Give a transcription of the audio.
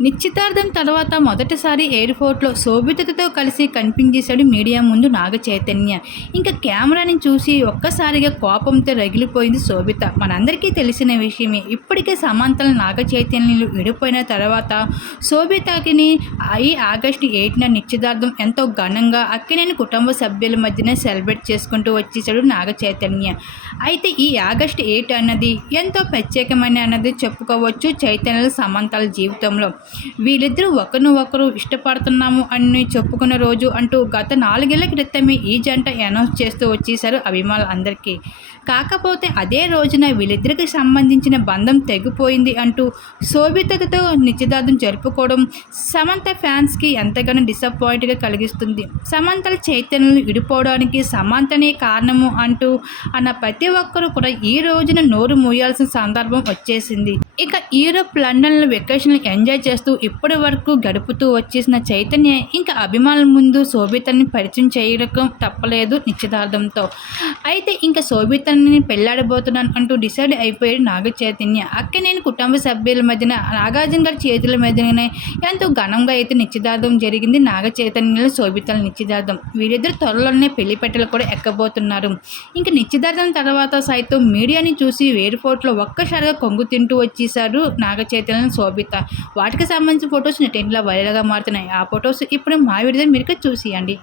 నిశ్చితార్థం తర్వాత మొదటిసారి ఎయిర్పోర్ట్లో శోభితతో కలిసి కనిపించేశాడు మీడియా ముందు నాగ చైతన్య ఇంకా కెమెరాని చూసి ఒక్కసారిగా కోపంతో రగిలిపోయింది శోభిత. మనందరికీ తెలిసిన విషయమే. ఇప్పటికే సమాంతల నాగ చైతన్యులు విడిపోయిన తర్వాత శోభితకిని ఈ ఆగస్టు ఎయిట్న నిశ్చితార్థం ఎంతో ఘనంగా అక్కినేని కుటుంబ సభ్యుల మధ్యనే సెలబ్రేట్ చేసుకుంటూ వచ్చేసాడు నాగ చైతన్య అయితే ఈ ఆగస్టు ఎయిట్ అన్నది ఎంతో ప్రత్యేకమైన అన్నది చెప్పుకోవచ్చు చైతన్యుల సమాంతల జీవితంలో. వీళ్ళిద్దరూ ఒకరిని ఒకరు ఇష్టపడుతున్నాము అని చెప్పుకున్న రోజు అంటూ గత నాలుగేళ్ళ క్రితమే ఈ జంట అనౌన్స్ చేస్తూ వచ్చేసారు అభిమానులు అందరికీ. కాకపోతే అదే రోజున వీళ్ళిద్దరికి సంబంధించిన బంధం తెగిపోయింది అంటూ శోభితతో నిశ్చితార్థం జరుపుకోవడం సమంత ఫ్యాన్స్కి ఎంతగానో డిసప్పాయింట్గా కలిగిస్తుంది. సమంతల చైతన్యం విడిపోవడానికి సమంతనే కారణము అంటూ అన్న ప్రతి ఒక్కరూ కూడా ఈ రోజున నోరు మూయాల్సిన సందర్భం వచ్చేసింది. ఇక యూరోప్ లండన్లో వెకేషన్లు ఎంజాయ్ చేస్తూ ఇప్పటి వరకు గడుపుతూ వచ్చేసిన చైతన్య ఇంకా అభిమానుల ముందు శోభితని పరిచయం చేయడం తప్పలేదు నిశ్చితార్థంతో. అయితే ఇంకా శోభితని పెళ్ళాడబోతున్నాను అంటూ డిసైడ్ అయిపోయాడు నాగ చైతన్య. అక్క నేను కుటుంబ సభ్యుల మధ్యన నాగార్జున గారి చేతుల మీదనే ఎంతో ఘనంగా అయితే నిశ్చితార్థం జరిగింది నాగ చైతన్యంలో శోభితల నిశ్చితార్థం. వీరిద్దరు త్వరలోనే పెళ్ళి పెట్టలు కూడా ఎక్కబోతున్నారు. ఇంకా నిశ్చితార్థం తర్వాత సైతం మీడియాని చూసి ఎయిర్పోర్ట్లో ఒక్కసారిగా కొంగు తింటూ వచ్చేసారు నాగ చైతన్య శోభిత. వాటికి సంబంధించిన ఫొటోస్ టెన్లో వైరల్గా మారుతున్నాయి. ఆ ఫొటోస్ ఇప్పుడు మా విడుదల మీరు చూసియండి.